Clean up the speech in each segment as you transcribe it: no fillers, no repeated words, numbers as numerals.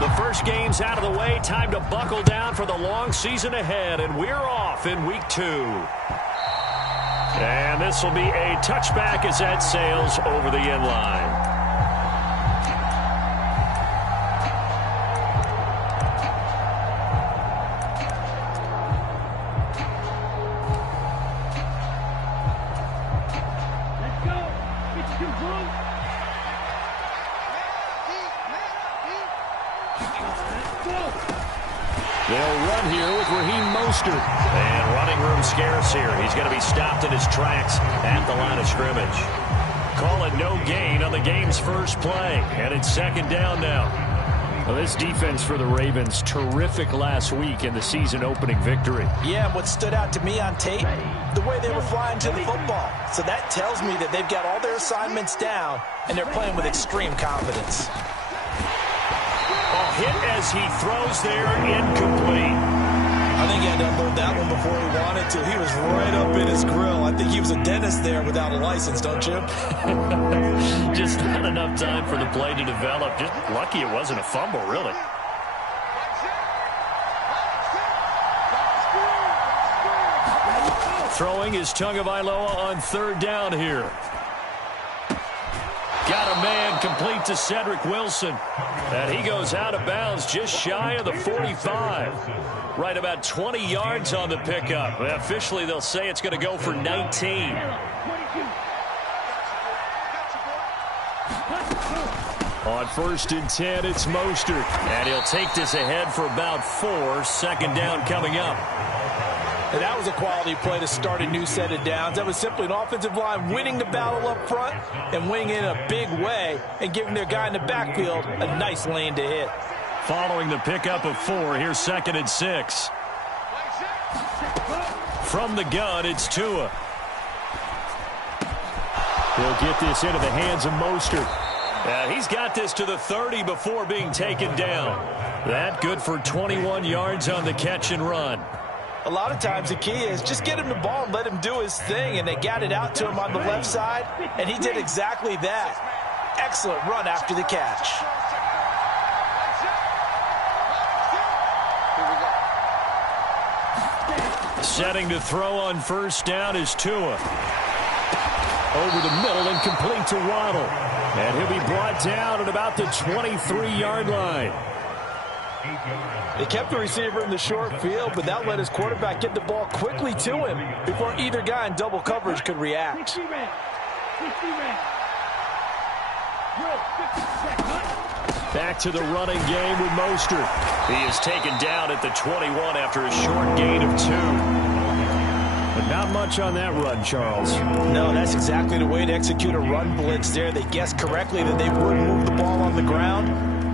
The first game's out of the way. Time to buckle down for the long season ahead, and we're off in week 2. And this will be a touchback as that sails over the end line. They'll run here with And running room scarce here. He's going to be stopped in his tracks at the line of scrimmage. Call it no gain on the game's first play. And it's second down now. Well, this defense for the Ravens, terrific last week in the season-opening victory. Yeah, what stood out to me on tape, the way they were flying to the football. So that tells me that they've got all their assignments down, and they're playing with extreme confidence. A hit as he throws there, incomplete. I think he had to unload that one before he wanted to. He was right up in his grill. I think he was a dentist there without a license, don't you? Just not enough time for the play to develop. Just lucky it wasn't a fumble, really. Throwing is Tagovailoa on third down here. Got a man complete to Cedric Wilson. And he goes out of bounds just shy of the 45. Right about 20 yards on the pickup. Officially, they'll say it's going to go for 19. On 1st and 10, it's Mostert. And he'll take this ahead for about 4. Second down coming up. And that was a quality play to start a new set of downs. That was simply an offensive line winning the battle up front and winning in a big way and giving their guy in the backfield a nice lane to hit. Following the pickup of 4, here's 2nd and 6. From the gun, it's Tua. He'll get this into the hands of Mostert. He's got this to the 30 before being taken down. That good for 21 yards on the catch and run. A lot of times the key is just get him the ball and let him do his thing, and they got it out to him on the left side, and he did exactly that. Excellent run after the catch. Setting to throw on 1st down is Tua. Over the middle and complete to Waddle. And he'll be brought down at about the 23-yard line. They kept the receiver in the short field, but that let his quarterback get the ball quickly to him before either guy in double coverage could react. Back to the running game with Mostert. He is taken down at the 21 after a short gain of 2. But not much on that run, Charles. No, that's exactly the way to execute a run blitz there. They guessed correctly that they would move the ball on the ground,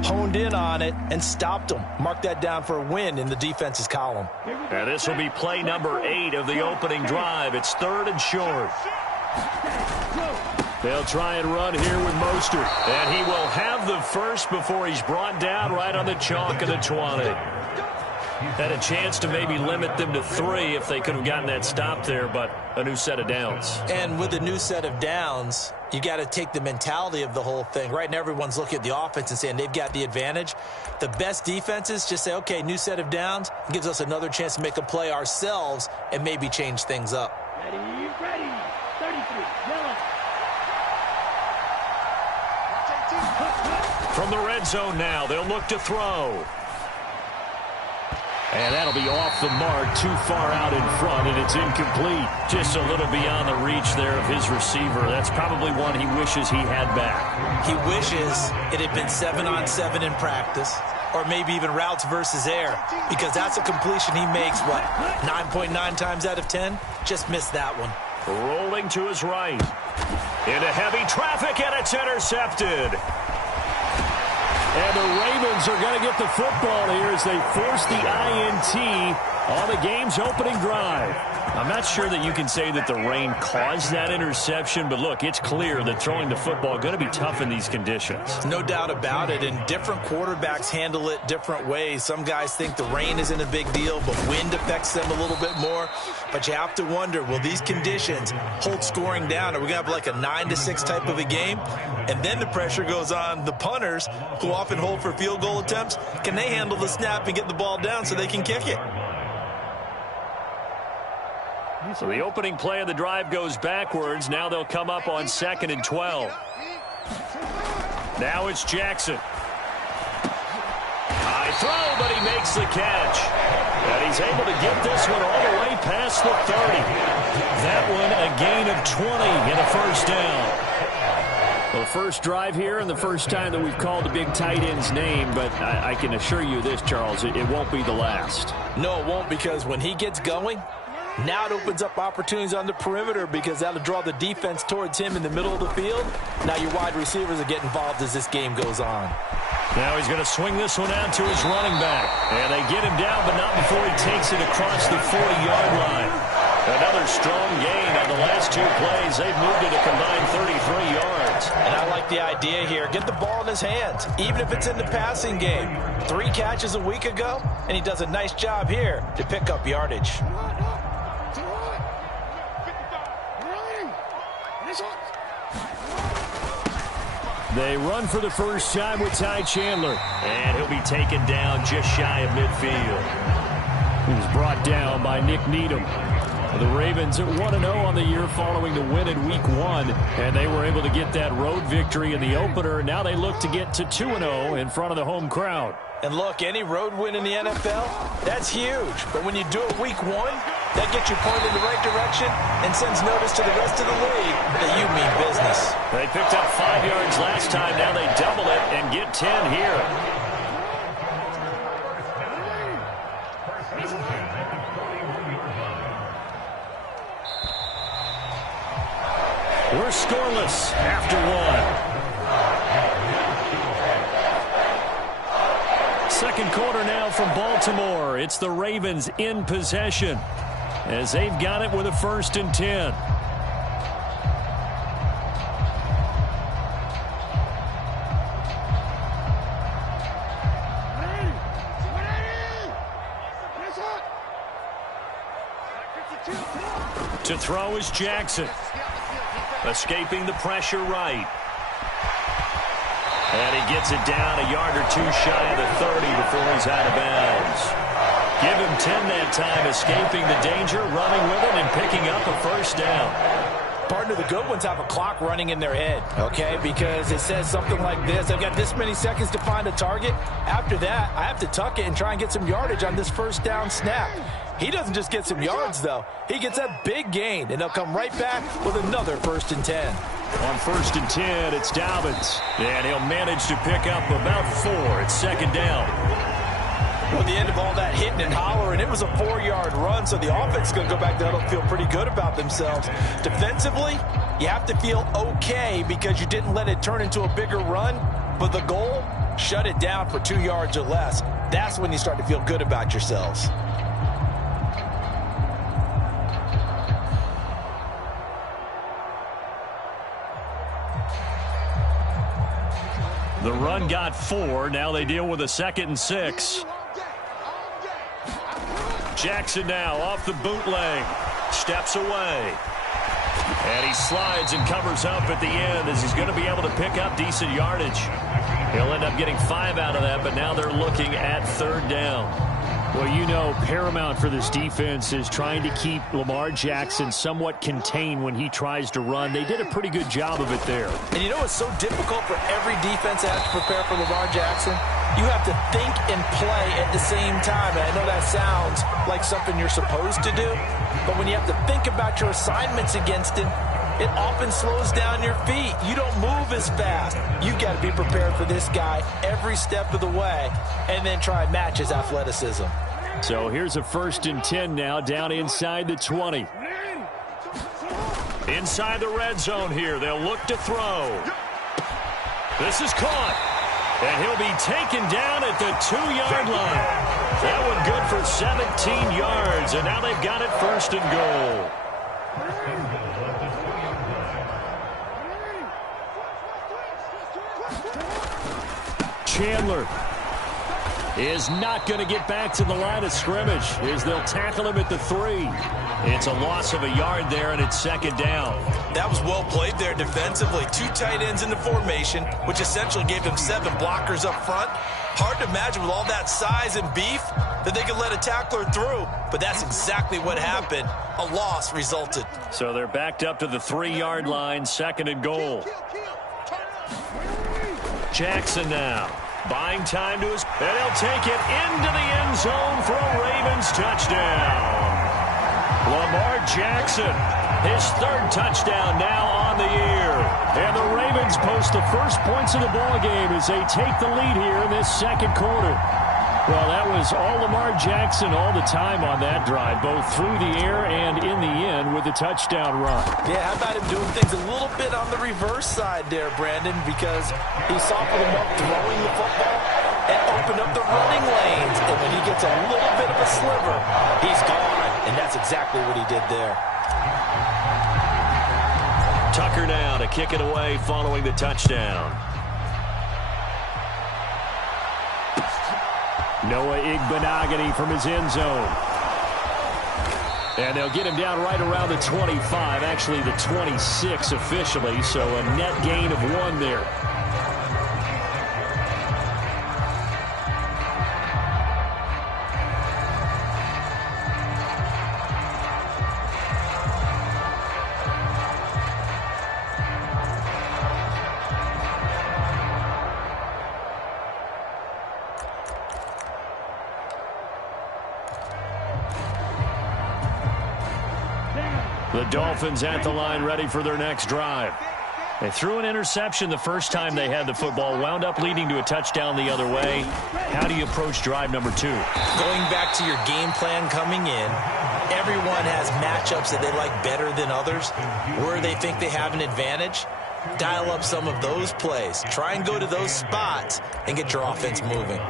honed in on it, and stopped them. Mark that down for a win in the defense's column. And this will be play number 8 of the opening drive. It's 3rd and short. They'll try and run here with Mostert. And he will have the first before he's brought down right on the chalk of the 20. Had a chance to maybe limit them to 3 if they could have gotten that stop there, but a new set of downs. And with a new set of downs, you got to take the mentality of the whole thing. Right now, everyone's looking at the offense and saying they've got the advantage. The best defenses just say, okay, new set of downs. It gives us another chance to make a play ourselves and maybe change things up. Ready, 33, yellow. From the red zone now, they'll look to throw. And that'll be off the mark, too far out in front, and it's incomplete. Just a little beyond the reach there of his receiver. That's probably one he wishes he had back. He wishes it had been 7-on-7 in practice, or maybe even routes versus air, because that's a completion he makes, 9.9 times out of 10? Just missed that one. Rolling to his right. Into heavy traffic, and it's intercepted. And the Ravens are going to get the football here as they force the INT on the game's opening drive. I'm not sure that you can say that the rain caused that interception, but look, it's clear that throwing the football is going to be tough in these conditions. No doubt about it, and different quarterbacks handle it different ways. Some guys think the rain isn't a big deal, but wind affects them a little bit more. But you have to wonder, will these conditions hold scoring down? Are we going to have like a 9-6 type of a game? And then the pressure goes on the punters, who often hold for field goal attempts. Can they handle the snap and get the ball down so they can kick it? So the opening play of the drive goes backwards. Now they'll come up on 2nd and 12. Now it's Jackson. High throw, but he makes the catch. And he's able to get this one all the way past the 30. That one a gain of 20 and a first down. Well, the first drive here and the first time that we've called the big tight end's name, but I can assure you this, Charles, it won't be the last. No, it won't, because when he gets going, now it opens up opportunities on the perimeter, because that'll draw the defense towards him in the middle of the field. Now your wide receivers will get involved as this game goes on. Now he's going to swing this one out to his running back. And they get him down, but not before he takes it across the 40-yard line. Another strong gain on the last two plays. They've moved it a combined 33 yards. And I like the idea here. Get the ball in his hands, even if it's in the passing game. 3 catches a week ago, and he does a nice job here to pick up yardage. They run for the first time with Ty Chandler. And he'll be taken down just shy of midfield. He's brought down by Nick Needham. The Ravens at 1-0 on the year following the win in Week 1. And they were able to get that road victory in the opener. Now they look to get to 2-0 in front of the home crowd. And look, any road win in the NFL, that's huge. But when you do it Week 1, that gets you pointed in the right direction and sends notice to the rest of the league that you mean business. They picked up 5 yards last time. Now they double it and get 10 here. We're scoreless after 1. Second quarter now from Baltimore. It's the Ravens in possession as they've got it with a 1st and 10. To throw is Jackson. Escaping the pressure right. And he gets it down a yard or 2 shy of the 30 before he's out of bounds. Give him 10 that time, escaping the danger, running with it, and picking up a first down. Partner, the good ones have a clock running in their head, okay? Because it says something like this. I've got this many seconds to find a target. After that, I have to tuck it and try and get some yardage on this first down snap. He doesn't just get some yards, though. He gets a big gain, and they'll come right back with another 1st and 10. On 1st and 10, it's Dobbins. And he'll manage to pick up about 4. It's 2nd down. Well, the end of all that hitting and hollering, it was a 4-yard run, so the offense is going to go back there and feel pretty good about themselves. Defensively, you have to feel okay because you didn't let it turn into a bigger run, but the goal, shut it down for 2 yards or less. That's when you start to feel good about yourselves. The run got 4. Now they deal with a 2nd and 6. Jackson now off the bootleg. Steps away. And he slides and covers up at the end as he's going to be able to pick up decent yardage. He'll end up getting 5 out of that, but now they're looking at 3rd down. Well, you know, paramount for this defense is trying to keep Lamar Jackson somewhat contained when he tries to run. They did a pretty good job of it there. And you know it's so difficult for every defense that has to prepare for Lamar Jackson? You have to think and play at the same time. And I know that sounds like something you're supposed to do, but when you have to think about your assignments against him, it often slows down your feet. You don't move as fast. You got to be prepared for this guy every step of the way and then try and match his athleticism. So here's a 1st and 10 now down inside the 20. Inside the red zone here. They'll look to throw. This is caught. And he'll be taken down at the 2-yard line. That one good for 17 yards, and now they've got it first and goal. Chandler is not going to get back to the line of scrimmage as they'll tackle him at the 3. It's a loss of a yard there, and it's second down. That was well played there defensively. 2 tight ends in the formation, which essentially gave them 7 blockers up front. Hard to imagine with all that size and beef that they could let a tackler through, but that's exactly what happened. A loss resulted. So they're backed up to the 3-yard line, second and goal. Jackson now. Buying time to his... And he'll take it into the end zone for a Ravens touchdown. Lamar Jackson, his 3rd touchdown now on the year. And the Ravens post the first points of the ballgame as they take the lead here in this second quarter. Well, that was all Lamar Jackson all the time on that drive, both through the air and in the end with the touchdown run. Yeah, how about him doing things a little bit on the reverse side there, Brandon, because he softened him up throwing the football and opened up the running lanes. And when he gets a little bit of a sliver, he's gone. And that's exactly what he did there. Tucker now to kick it away following the touchdown. Noah Igbenogany from his end zone. And they'll get him down right around the 25, actually the 26 officially, so a net gain of 1 there. The Dolphins at the line ready for their next drive. They threw an interception the first time they had the football, wound up leading to a touchdown the other way. How do you approach drive number 2? Going back to your game plan coming in, everyone has matchups that they like better than others, where they think they have an advantage. Dial up some of those plays. Try and go to those spots and get your offense moving.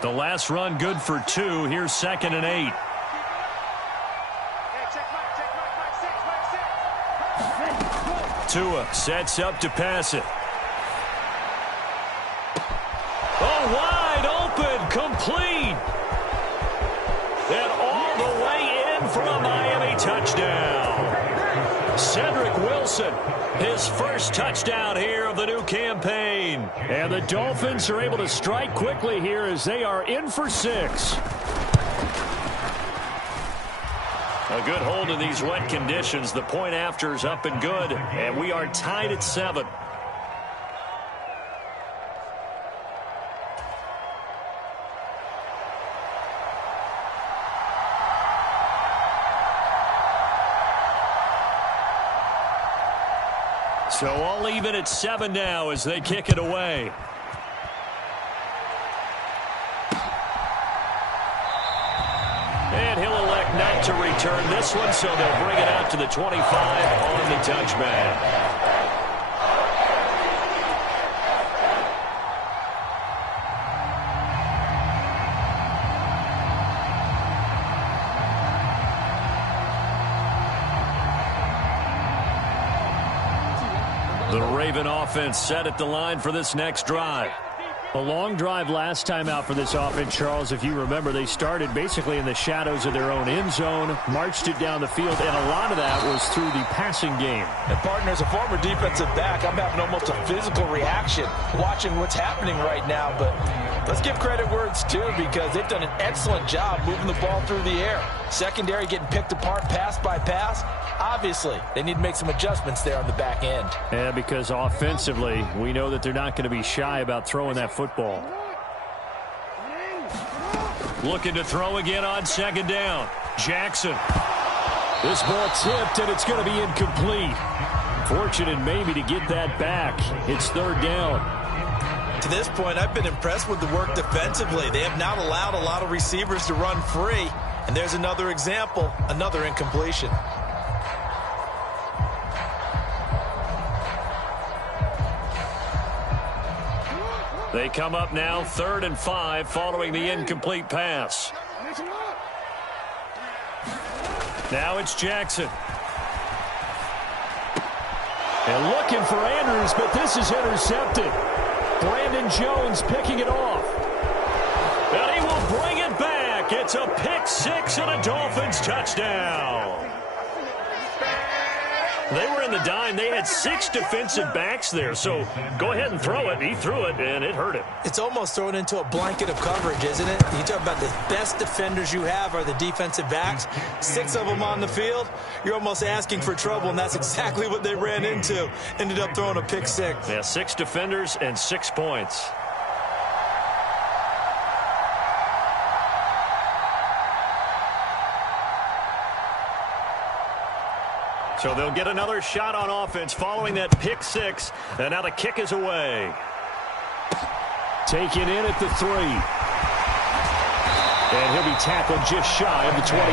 The last run good for 2. Here's 2nd and 8. Tua sets up to pass it. Oh, wide open, complete. And all the way in for a Miami touchdown. Cedric Wilson, his first touchdown here of the new campaign. And the Dolphins are able to strike quickly here as they are in for 6. A good hold in these wet conditions. The point after is up and good, and we are tied at 7. So all even at 7 now as they kick it away. And he'll elect not to return this one, so they'll bring it out to the 25 on the touchback. The Raven offense set at the line for this next drive. A long drive last time out for this offense, Charles. If you remember, they started basically in the shadows of their own end zone, marched it down the field, and a lot of that was through the passing game. And, partner, as a former defensive back, I'm having almost a physical reaction watching what's happening right now. But let's give credit where it's due, because they've done an excellent job moving the ball through the air. Secondary getting picked apart pass by pass. Obviously, they need to make some adjustments there on the back end. Yeah, because offensively, we know that they're not going to be shy about throwing that football. Looking to throw again on 2nd down. Jackson. This ball tipped, and it's going to be incomplete. Fortunate maybe to get that back. It's 3rd down. To this point, I've been impressed with the work defensively. They have not allowed a lot of receivers to run free. And there's another example, another incompletion. They come up now 3rd and 5 following the incomplete pass. Now it's Jackson. And looking for Andrews, but this is intercepted. Brandon Jones picking it off. And he will bring it back. It's a pick six and a Dolphins touchdown. They were in the dime. They had 6 defensive backs there, so go ahead and throw it. He threw it, and it hurt him. It's almost thrown into a blanket of coverage, isn't it? You talk about the best defenders you have are the defensive backs. 6 of them on the field. You're almost asking for trouble, and that's exactly what they ran into. Ended up throwing a pick six. Yeah, 6 defenders and 6 points. So they'll get another shot on offense following that pick six. And now the kick is away. Taken in at the 3. And he'll be tackled just shy of the 25.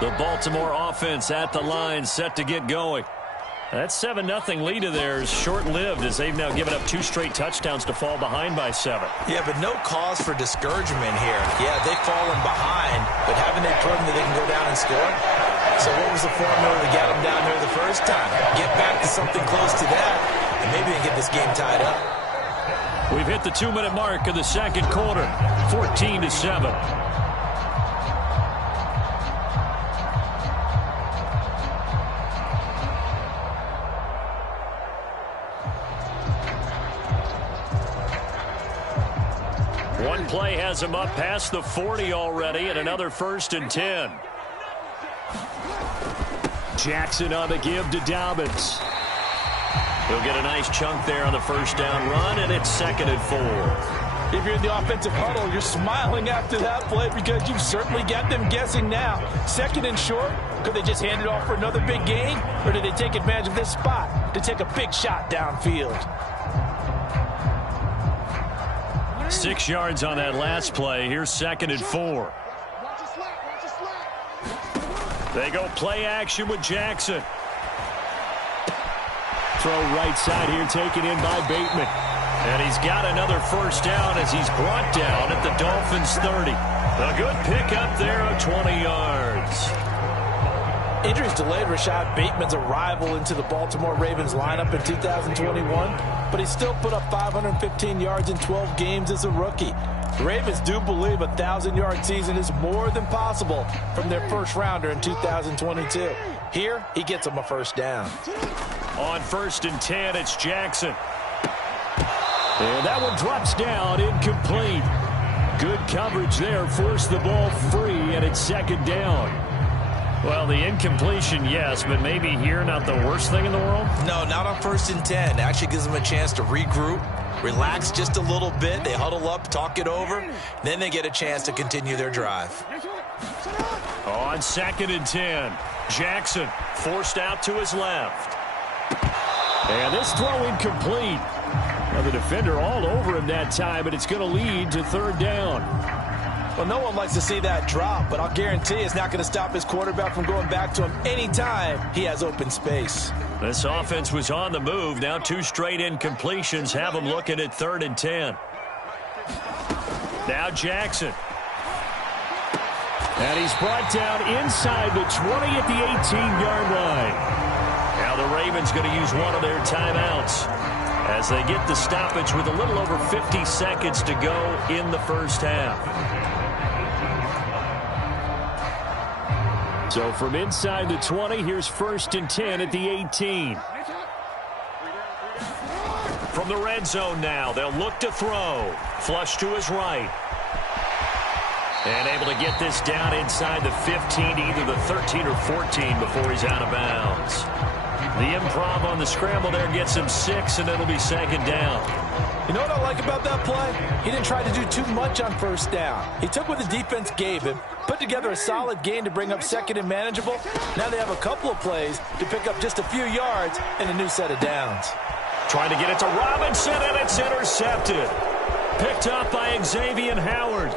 The Baltimore offense at the line, set to get going. That 7-0 lead of theirs short-lived as they've now given up 2 straight touchdowns to fall behind by 7. Yeah, but no cause for discouragement here. Yeah, they've fallen behind, but haven't they proven that they can go down and score? So what was the formula to get them down there the first time? Get back to something close to that, and maybe they can get this game tied up. We've hit the 2-minute mark of the second quarter, 14-7. One play has him up past the 40 already, and another 1st and 10. Jackson on the give to Dobbins. He'll get a nice chunk there on the first down run, and it's 2nd and 4. If you're in the offensive huddle, you're smiling after that play because you've certainly got them guessing now. 2nd and short, could they just hand it off for another big gain, or did they take advantage of this spot to take a big shot downfield? 6 yards on that last play. Here's 2nd and 4. They go play action with Jackson. Throw right side here, taken in by Bateman. And he's got another first down as he's brought down at the Dolphins' 30. A good pickup there of 20 yards. Injuries delayed Rashad Bateman's arrival into the Baltimore Ravens lineup in 2021, but he still put up 515 yards in 12 games as a rookie. The Ravens do believe a 1,000-yard season is more than possible from their first rounder in 2022. Here, he gets them a first down. On 1st and 10, it's Jackson. And that one drops down, incomplete. Good coverage there, forced the ball free, and it's 2nd down. Well, the incompletion, yes, but maybe here not the worst thing in the world? No, not on 1st and 10. It actually gives them a chance to regroup, relax just a little bit. They huddle up, talk it over. Then they get a chance to continue their drive. On 2nd and 10, Jackson forced out to his left. And this throw incomplete. Now the defender all over him that time, but it's going to lead to 3rd down. Well, no one likes to see that drop, but I'll guarantee it's not going to stop his quarterback from going back to him anytime he has open space. This offense was on the move. Now 2 straight incompletions have them looking at 3rd and 10. Now Jackson. And he's brought down inside the 20 at the 18-yard line. Now the Ravens going to use one of their timeouts as they get the stoppage with a little over 50 seconds to go in the first half. So from inside the 20, here's 1st and 10 at the 18. From the red zone now, they'll look to throw. Flush to his right. And able to get this down inside the 15, either the 13 or 14 before he's out of bounds. The improv on the scramble there gets him 6, and it'll be 2nd down. You know what I like about that play? He didn't try to do too much on 1st down. He took what the defense gave him, put together a solid game to bring up 2nd and manageable. Now they have a couple of plays to pick up just a few yards and a new set of downs. Trying to get it to Robinson, and it's intercepted. Picked up by Xavier Howard.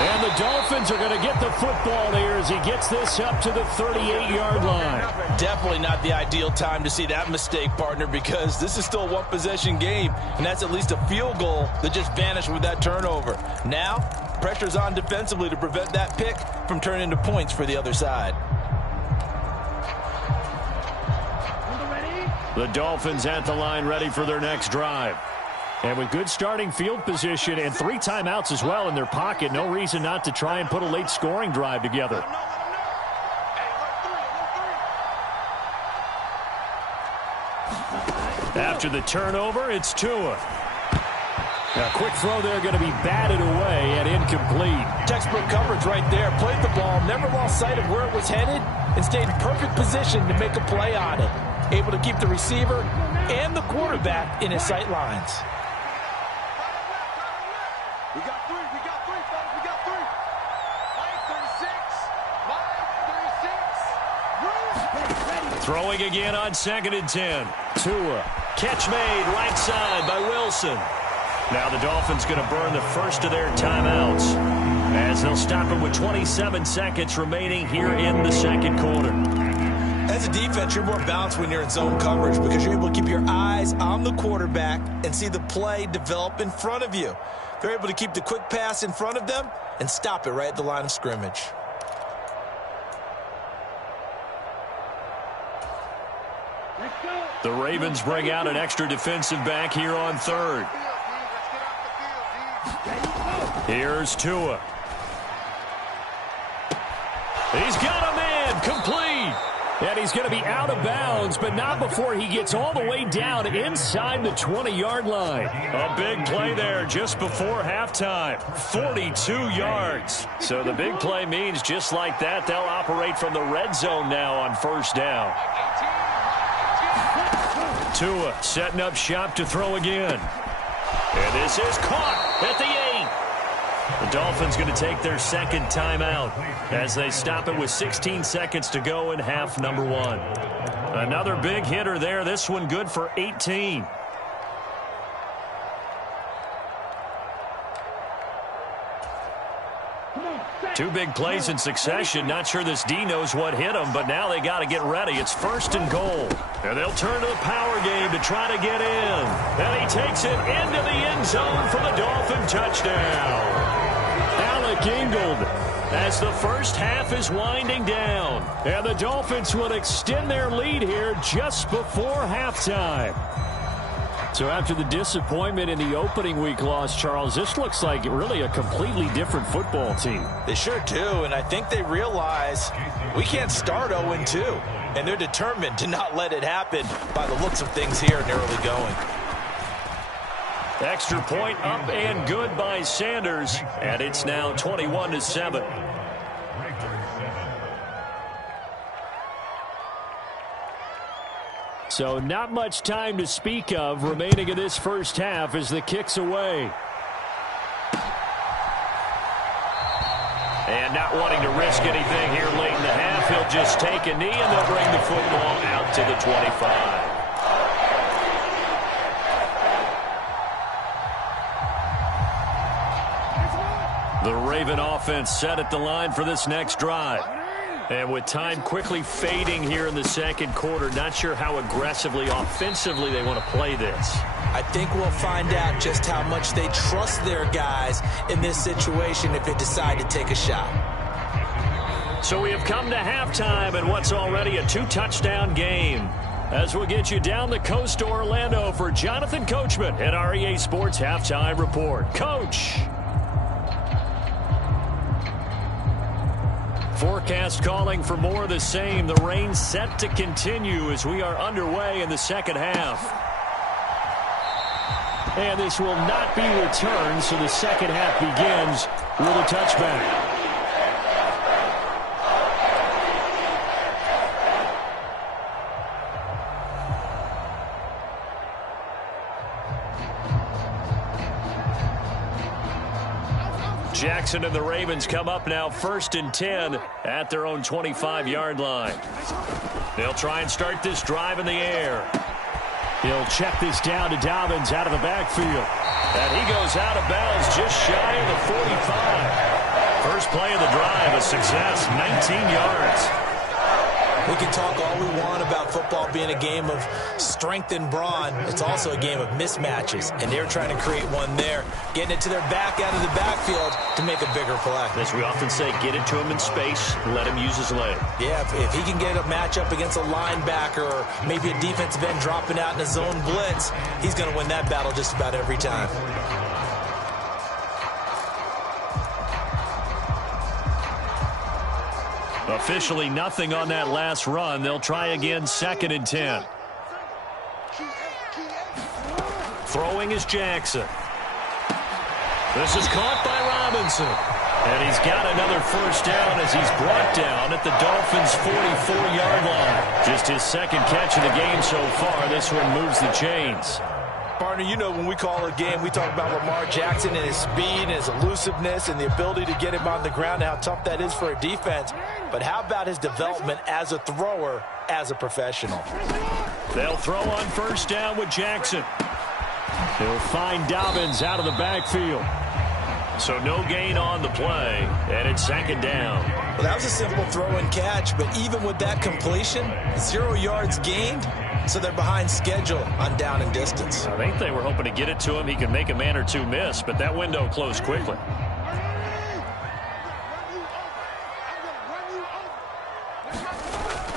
And the Dolphins are going to get the football here as he gets this up to the 38-yard line. Definitely not the ideal time to see that mistake, partner, because this is still a one-possession game, and that's at least a field goal that just vanished with that turnover. Now, pressure's on defensively to prevent that pick from turning into points for the other side. The Dolphins at the line ready for their next drive. And with good starting field position and 3 timeouts as well in their pocket, no reason not to try and put a late scoring drive together. After the turnover, it's Tua. A quick throw there going to be batted away and incomplete. Textbook coverage right there. Played the ball, never lost sight of where it was headed, and stayed in perfect position to make a play on it. Able to keep the receiver and the quarterback in his sight lines. We got three, fellas, we got three. 5-36. Throwing again on 2nd and 10. Tua. Catch made right side by Wilson. Now the Dolphins going to burn the first of their timeouts as they'll stop him with 27 seconds remaining here in the second quarter. As a defense, you're more balanced when you're in zone coverage because you're able to keep your eyes on the quarterback and see the play develop in front of you. They're able to keep the quick pass in front of them and stop it right at the line of scrimmage. The Ravens bring out an extra defensive back here on 3rd. Here's Tua. He's got a man complete. And he's going to be out of bounds, but not before he gets all the way down inside the 20-yard line. A big play there just before halftime. 42 yards. So the big play means just like that, they'll operate from the red zone now on 1st down. Tua setting up shop to throw again. And this is caught at the 8. The Dolphins going to take their second timeout as they stop it with 16 seconds to go in half number 1. Another big hitter there. This one good for 18. Two big plays in succession. Not sure this D knows what hit him, but now they got to get ready. It's 1st and goal. And they'll turn to the power game to try to get in. And he takes it into the end zone for the Dolphin touchdown. Alec Ingold as the first half is winding down. And the Dolphins will extend their lead here just before halftime. So after the disappointment in the opening week loss, Charles, this looks like really a completely different football team. They sure do, and I think they realize we can't start 0-2. And they're determined to not let it happen by the looks of things here in the early going. Extra point up and good by Sanders, and it's now 21-7. So not much time to speak of remaining in this first half as the kick's away. And not wanting to risk anything here late in the half, he'll just take a knee and they'll bring the football out to the 25. The Raven offense set at the line for this next drive. And with time quickly fading here in the second quarter, not sure how aggressively, offensively they want to play this. I think we'll find out just how much they trust their guys in this situation if they decide to take a shot. So we have come to halftime in what's already a 2-touchdown game. As we'll get you down the coast to Orlando for Jonathan Coachman at our EA Sports Halftime Report. Coach. Forecast calling for more of the same. The rain set to continue as we are underway in the second half. And this will not be returned, so the second half begins with a touchback. Jackson and the Ravens come up now 1st and 10 at their own 25-yard line. They'll try and start this drive in the air. He'll check this down to Dobbins out of the backfield. And he goes out of bounds just shy of the 45. First play of the drive, a success, 19 yards. We can talk all we want about football being a game of strength and brawn. It's also a game of mismatches, and they're trying to create one there, getting it to their back out of the backfield to make a bigger play. As we often say, get it to him in space, let him use his leg. Yeah, if he can get a matchup against a linebacker or maybe a defensive end dropping out in a zone blitz, he's going to win that battle just about every time. Officially nothing on that last run. They'll try again, 2nd and 10. Throwing is Jackson. This is caught by Robinson. And he's got another first down as he's brought down at the Dolphins' 44-yard line. Just his second catch of the game so far. This one moves the chains. Partner, you know when we call a game, we talk about Lamar Jackson and his speed and his elusiveness and the ability to get him on the ground and how tough that is for a defense. But how about his development as a thrower, as a professional? They'll throw on first down with Jackson. He'll find Dobbins out of the backfield. So no gain on the play, and it's 2nd down. Well, that was a simple throw and catch, but even with that completion, 0 yards gained, so they're behind schedule on down and distance. I think they were hoping to get it to him. He could make a man or two miss, but that window closed quickly.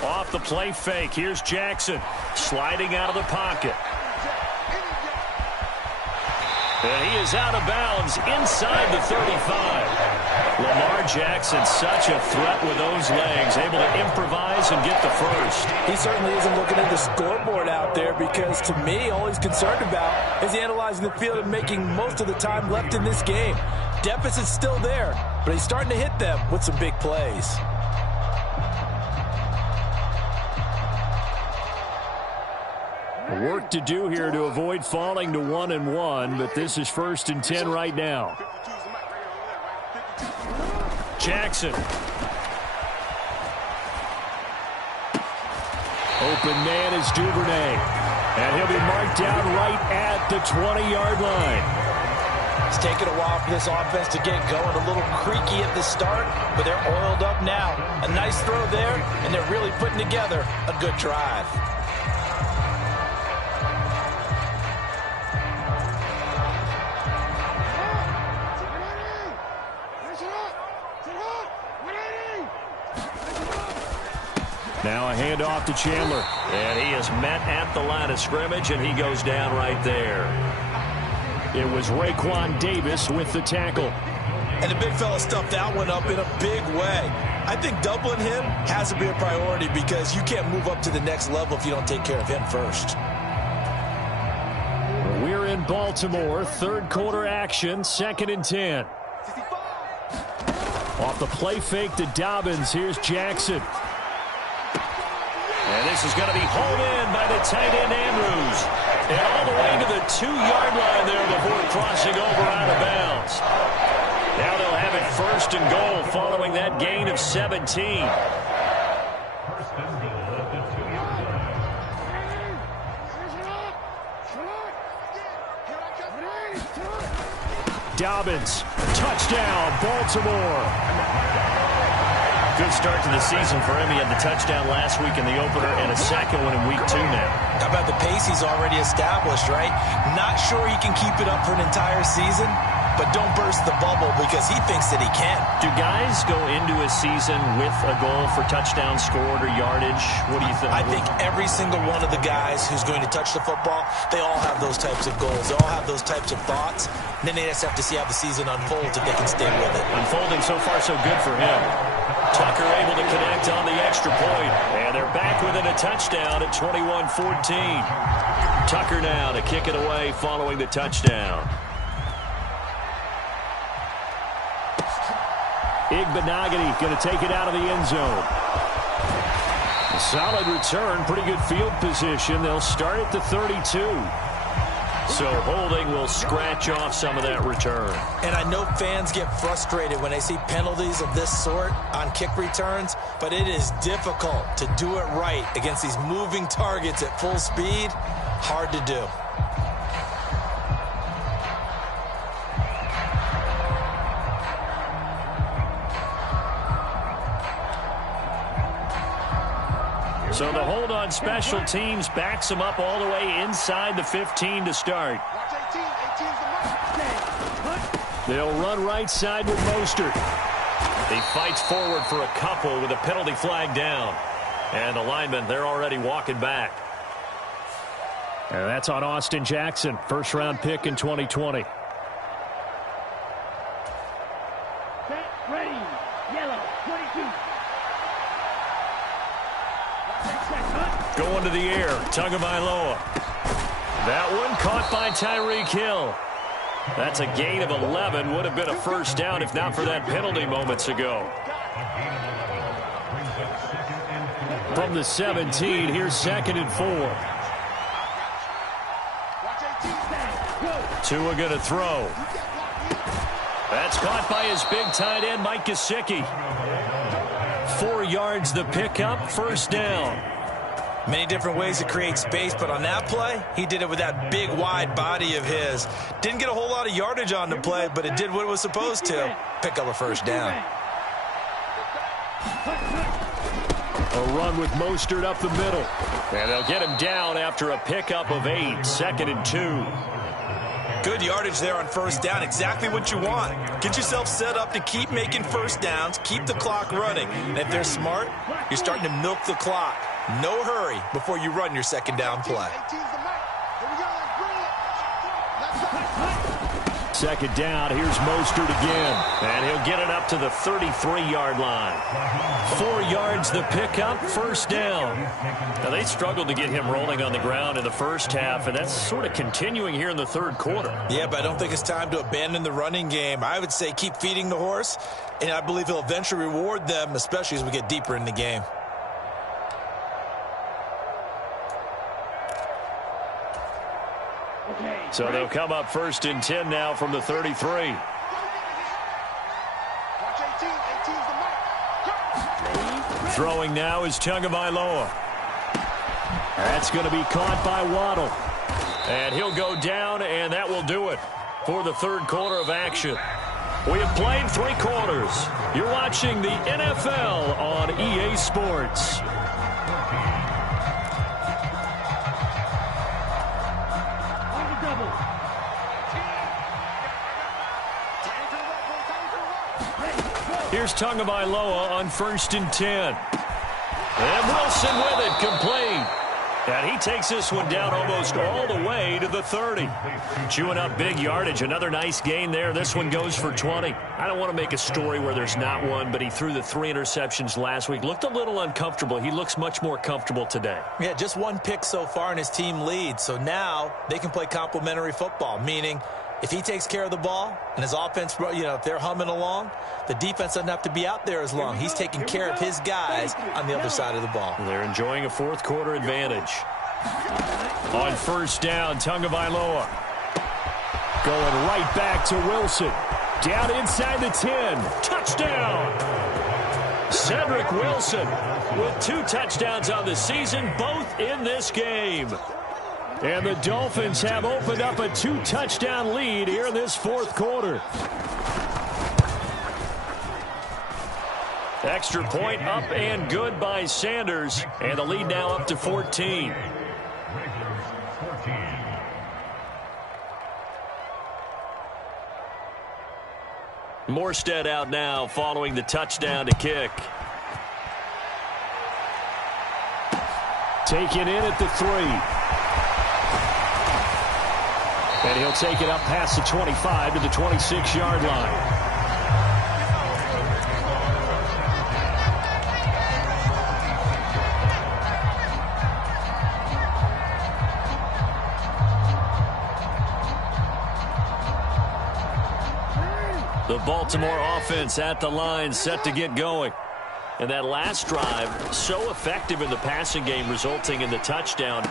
Off the play fake, here's Jackson sliding out of the pocket. And he is out of bounds inside the 35. Lamar Jackson, such a threat with those legs, able to improvise and get the first. He certainly isn't looking at the scoreboard out there because, to me, all he's concerned about is analyzing the field and making most of the time left in this game. Deficit's still there, but he's starting to hit them with some big plays. Work to do here to avoid falling to 1-1, but this is 1st and 10 right now. Jackson. Open man is Duvernay. And he'll be marked down right at the 20-yard line. It's taken a while for this offense to get going. A little creaky at the start, but they're oiled up now. A nice throw there, and they're really putting together a good drive. Now a handoff to Chandler. And he is met at the line of scrimmage, and he goes down right there. It was Raekwon Davis with the tackle. And the big fella stuffed that one up in a big way. I think doubling him has to be a priority because you can't move up to the next level if you don't take care of him first. We're in Baltimore. 3rd quarter action. 2nd and 10. Off the play fake to Dobbins. Here's Jackson. And this is going to be hauled in by the tight end Andrews. And all the way to the 2-yard line there before crossing over out of bounds. Now they'll have it 1st and goal following that gain of 17. Dobbins. Touchdown, Baltimore. Good start to the season for him. He had the touchdown last week in the opener and a second one in week 2 now. How about the pace he's already established, right? Not sure he can keep it up for an entire season, but don't burst the bubble because he thinks that he can. Do guys go into a season with a goal for touchdown scored or yardage? What do you think? I think every single one of the guys who's going to touch the football, they all have those types of goals. They all have those types of thoughts. And then they just have to see how the season unfolds if they can stay with it. Unfolding so far so good for him. Tucker able to connect on the extra point. And they're back within a touchdown at 21-14. Tucker now to kick it away following the touchdown. Igbenogany going to take it out of the end zone. A solid return, pretty good field position. They'll start at the 32. So holding will scratch off some of that return. And I know fans get frustrated when they see penalties of this sort on kick returns, but it is difficult to do it right against these moving targets at full speed. Hard to do. So the hold on special teams backs them up all the way inside the 15 to start. Watch 18. 18's the mark. They'll run right side with Mostert. He fights forward for a couple with a penalty flag down. And the linemen, they're already walking back. And that's on Austin Jackson, first-round pick in 2020. Set, ready. Yellow, 22. Going to the air, Tagovailoa. That one caught by Tyreek Hill. That's a gain of 11. Would have been a first down if not for that penalty moments ago. From the 17, here's 2nd and 4. Tua going to throw. That's caught by his big tight end, Mike Gesicki. 4 yards the pickup, first down. Many different ways to create space, but on that play, he did it with that big, wide body of his. Didn't get a whole lot of yardage on the play, but it did what it was supposed to. Pick up a first down. A run with Mostert up the middle. And they'll get him down after a pickup of 8, 2nd and 2. Good yardage there on first down. Exactly what you want. Get yourself set up to keep making first downs, keep the clock running. And if they're smart, you're starting to milk the clock. No hurry before you run your second down play. 18's the mark. Here we go. Let's bring it. Left side. Second down, here's Mostert again. And he'll get it up to the 33-yard line. 4 yards the pickup, first down. Now, they struggled to get him rolling on the ground in the first half, and that's sort of continuing here in the third quarter. Yeah, but I don't think it's time to abandon the running game. I would say keep feeding the horse, and I believe he'll eventually reward them, especially as we get deeper in the game. So they'll come up 1st and 10 now from the 33. Watch 18. 18's the mark. Throwing now is Tagovailoa. That's going to be caught by Waddle. And he'll go down, and that will do it for the third quarter of action. We have played 3 quarters. You're watching the NFL on EA Sports. Here's Tagovailoa on 1st and 10. And Wilson with it, complete. And he takes this one down almost all the way to the 30. Chewing up big yardage. Another nice gain there. This one goes for 20. I don't want to make a story where there's not one, but he threw the 3 interceptions last week. Looked a little uncomfortable. He looks much more comfortable today. Yeah, just 1 pick so far and his team leads. So now they can play complementary football, meaning if he takes care of the ball and his offense, if they're humming along, the defense doesn't have to be out there as long. He's taking care of his guys on the other side of the ball. They're enjoying a fourth quarter advantage. On 1st down, Tagovailoa going right back to Wilson. Down inside the 10. Touchdown! Cedric Wilson with 2 touchdowns on the season, both in this game. And the Dolphins have opened up a 2-touchdown lead here in this fourth quarter. Extra point up and good by Sanders. And the lead now up to 14. Morstead out now following the touchdown to kick. Taken in at the 3. And he'll take it up past the 25 to the 26-yard line. The Baltimore offense at the line, set to get going. And that last drive, so effective in the passing game, resulting in the touchdown.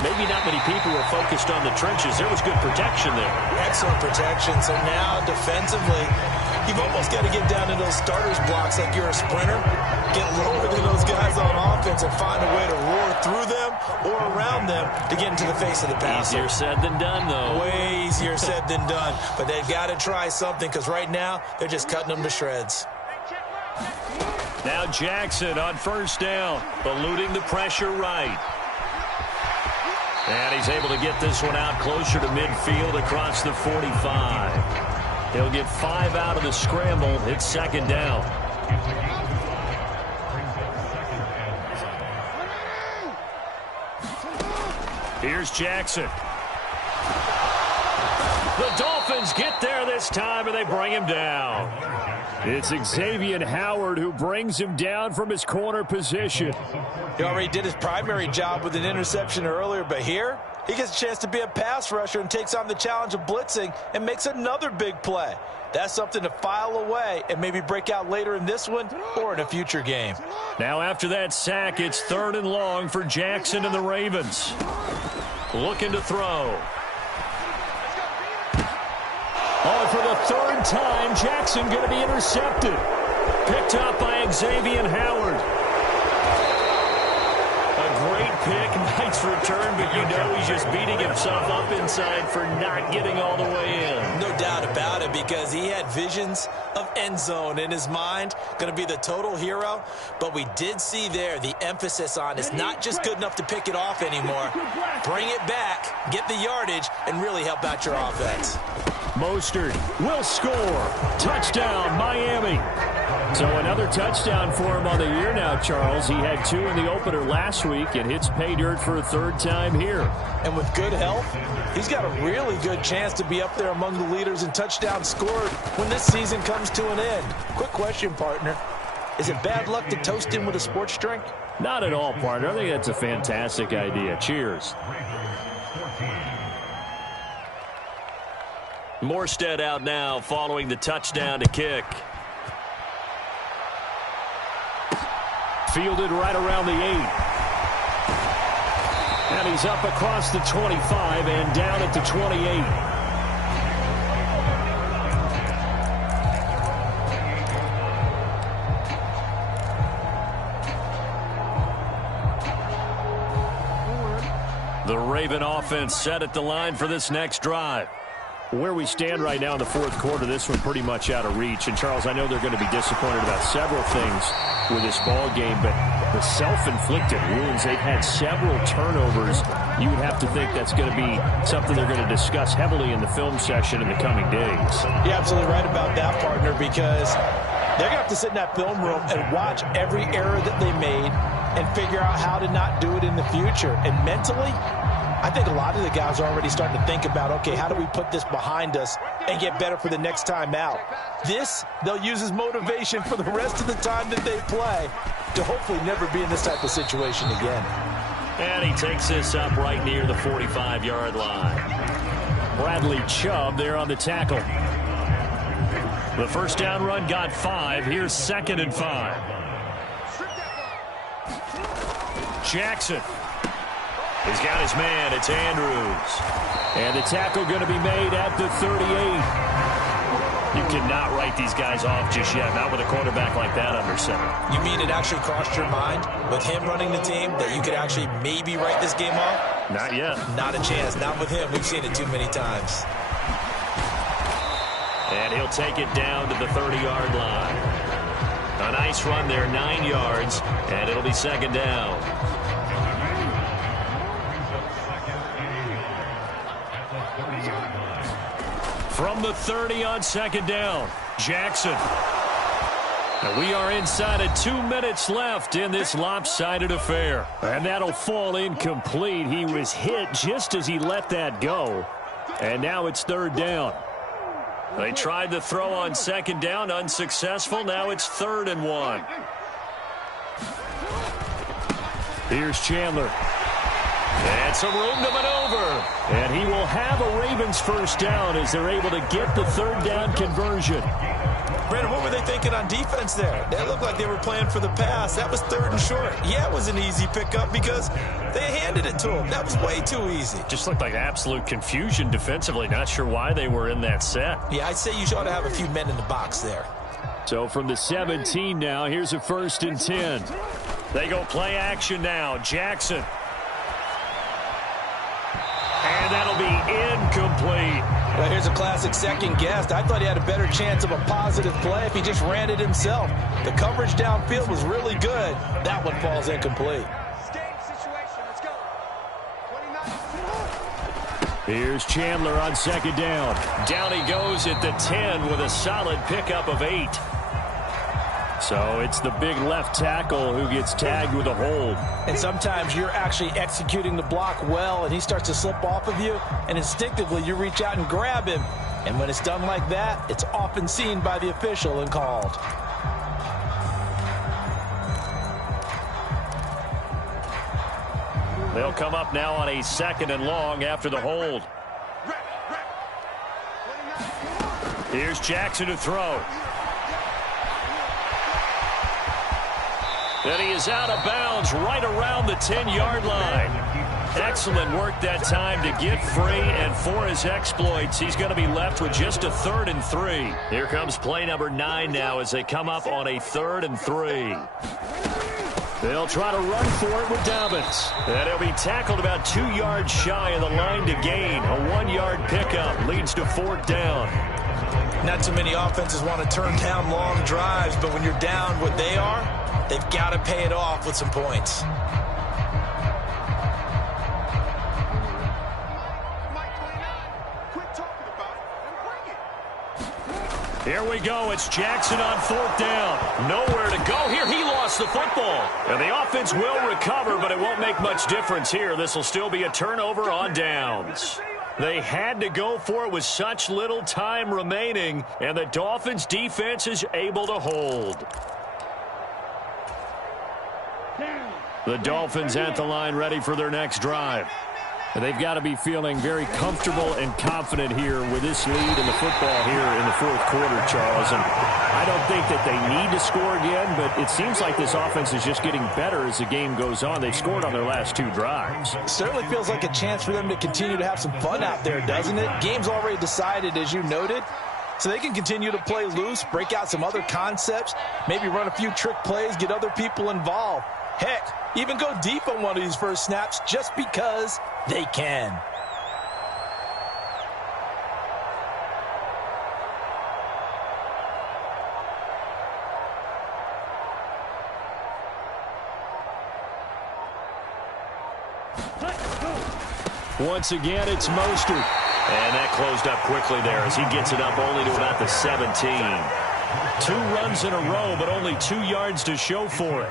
Maybe not many people were focused on the trenches. There was good protection there. Excellent protection. So now, defensively, you've almost got to get down to those starters blocks like you're a sprinter. get lower than those guys on offense and find a way to roar through them or around them to get into the face of the passer. Easier said than done, though. Way easier said than done. But they've got to try something because right now they're just cutting them to shreds. Now Jackson on first down, eluding the pressure right. And he's able to get this one out closer to midfield across the 45. He'll get 5 out of the scramble. It's second down. Here's Jackson. The Dolphins get there this time, and they bring him down. It's Xavier Howard who brings him down from his corner position. He already did his primary job with an interception earlier, but here he gets a chance to be a pass rusher and takes on the challenge of blitzing and makes another big play. That's something to file away and maybe break out later in this one or in a future game. Now after that sack, it's 3rd and long for Jackson and the Ravens. Looking to throw. Oh, for the 3rd time, Jackson going to be intercepted. Picked up by Xavier Howard. A great pick, nice return, but you know he's just beating himself up inside for not getting all the way in. No doubt about it, because he had visions of end zone in his mind. Going to be the total hero. But we did see there the emphasis on it's not just good enough to pick it off anymore. Bring it back, get the yardage, and really help out your offense. Mostert will score. Touchdown, Miami. So another touchdown for him on the year now, Charles. He had 2 in the opener last week and hits pay dirt for a 3rd time here. And with good health, he's got a really good chance to be up there among the leaders in touchdowns scored when this season comes to an end. Quick question, partner. Is it bad luck to toast him with a sports drink? Not at all, partner. I think that's a fantastic idea. Cheers. Morstead out now following the touchdown to kick. Fielded right around the 8. And he's up across the 25 and down at the 28. The Raven offense set at the line for this next drive. Where we stand right now in the 4th quarter, this one pretty much out of reach. And, Charles, I know they're going to be disappointed about several things with this ball game, but the self-inflicted wounds, they've had several turnovers. You would have to think that's going to be something they're going to discuss heavily in the film session in the coming days. You're absolutely right about that, partner, because they're going to have to sit in that film room and watch every error that they made and figure out how to not do it in the future. And mentally, I think a lot of the guys are already starting to think about, okay, how do we put this behind us and get better for the next time out? This, they'll use as motivation for the rest of the time that they play to hopefully never be in this type of situation again. And he takes this up right near the 45-yard line. Bradley Chubb there on the tackle. The first down run got 5. Here's 2nd and 5. Jackson. He's got his man. It's Andrews. And the tackle going to be made at the 38. You cannot write these guys off just yet, not with a quarterback like that under center. You mean it actually crossed your mind with him running the team that you could actually maybe write this game off? Not yet. Not a chance. Not with him. We've seen it too many times. And he'll take it down to the 30-yard line. A nice run there, 9 yards, and it'll be 2nd down. From the 30 on 2nd down, Jackson. And we are inside of 2 minutes left in this lopsided affair. And that'll fall incomplete. He was hit just as he let that go. And now it's 3rd down. They tried to throw on 2nd down, unsuccessful. Now it's 3rd and 1. Here's Chandler. And some room to maneuver. And he will have a Ravens first down as they're able to get the 3rd down conversion. Brandon, what were they thinking on defense there? They looked like they were playing for the pass. That was 3rd and short. Yeah, it was an easy pickup because they handed it to him. That was way too easy. Just looked like absolute confusion defensively. Not sure why they were in that set. Yeah, I'd say you ought to have a few men in the box there. So from the 17 now, here's a 1st and 10. They go play action now. Jackson. And that'll be incomplete. Well, here's a classic second guess. I thought he had a better chance of a positive play if he just ran it himself. The coverage downfield was really good. That one falls incomplete. Here's Chandler on 2nd down. Down he goes at the 10 with a solid pickup of 8. So it's the big left tackle who gets tagged with a hold. And sometimes you're actually executing the block well, and he starts to slip off of you, and instinctively you reach out and grab him. And when it's done like that, it's often seen by the official and called. They'll come up now on a 2nd and long after the hold. Here's Jackson to throw. And he is out of bounds right around the 10-yard line. Excellent work that time to get free, and for his exploits, he's going to be left with just a 3rd and 3. Here comes play number 9 now as they come up on a 3rd and 3. They'll try to run for it with Dobbins. And he'll be tackled about 2 yards shy of the line to gain. A 1-yard pickup leads to 4th down. Not too many offenses want to turn down long drives, but when you're down what they are, they've got to pay it off with some points. Here we go. It's Jackson on 4th down. Nowhere to go here. He lost the football. And the offense will recover, but it won't make much difference here. This will still be a turnover on downs. They had to go for it with such little time remaining, and the Dolphins' defense is able to hold. The Dolphins at the line ready for their next drive. They've got to be feeling very comfortable and confident here with this lead in the football here in the 4th quarter, Charles. And I don't think that they need to score again, but it seems like this offense is just getting better as the game goes on. They've scored on their last 2 drives. Certainly feels like a chance for them to continue to have some fun out there, doesn't it? Game's already decided, as you noted. So they can continue to play loose, break out some other concepts, maybe run a few trick plays, get other people involved. Heck, even go deep on one of these first snaps just because they can. Once again, it's Mostert. And that closed up quickly there as he gets it up only to about the 17. 2 runs in a row, but only 2 yards to show for it.